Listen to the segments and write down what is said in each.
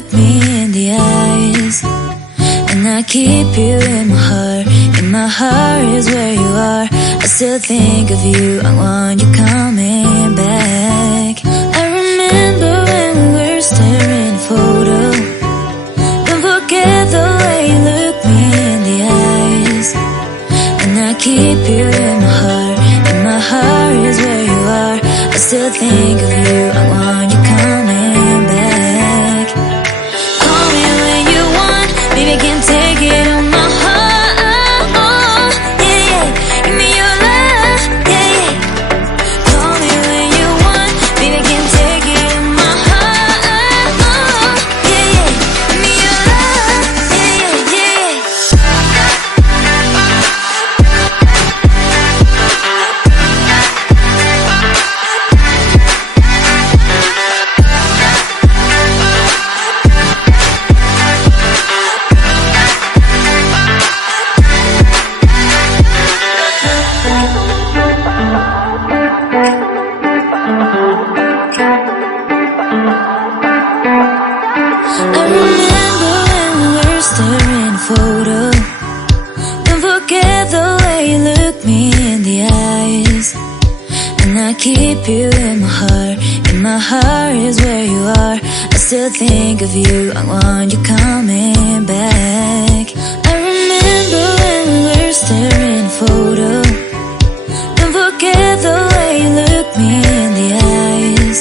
look me in the eyes, and I keep you in my heart. In my heart is where you are. I still think of you, I want you coming back. I remember when we were staring at a photo. Don't forget the way you look me in the eyes, and I keep you in my heart. In my heart is where you are. I still think of you, I want you coming back. Call me when you want, baby, I can take it on my heart. Yeah, yeah, give me your love, yeah, yeah. Call me when you want, baby, I can take it on my heart. Yeah, yeah, give me your love, yeah, yeah, yeah. I remember when we were staring at a photo. Don't forget the way you look me in the eyes, and I keep you in my heart. In my heart is where you are. I still think of you, I want you coming back. I remember when we were staring at a photo. Don't forget the way you look me in the eyes,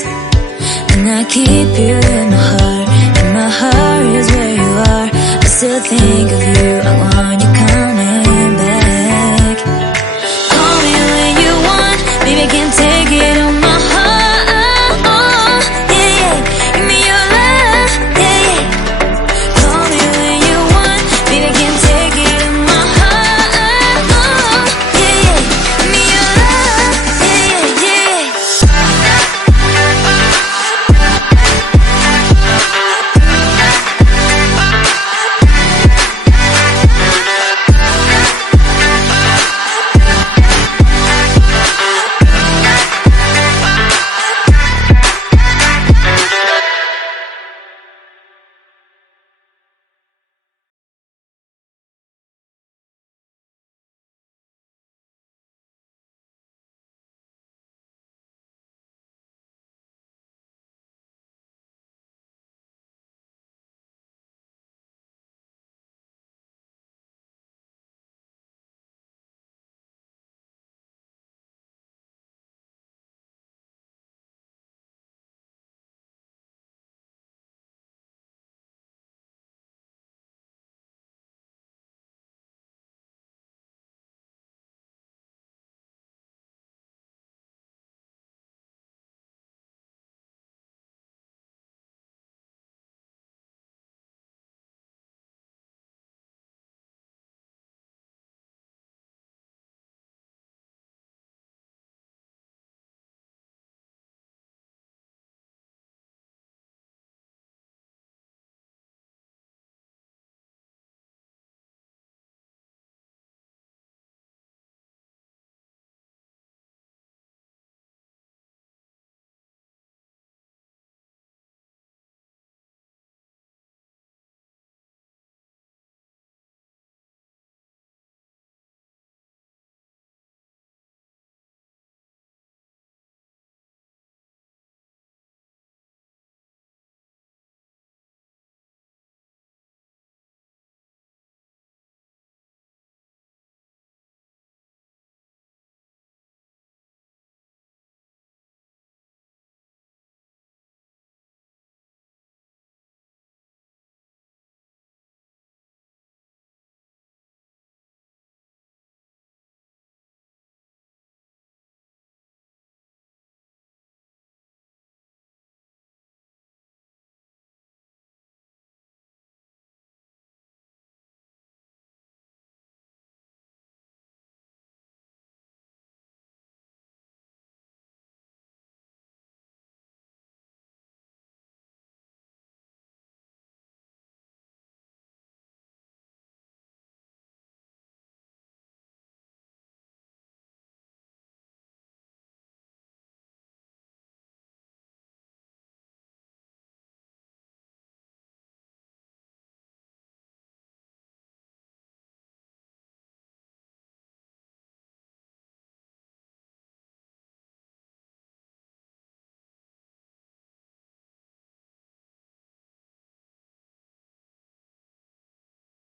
and I keep you in my heart. In my heart is where you are. I still think of you, I want you coming back. Call me when you want, baby, I can take it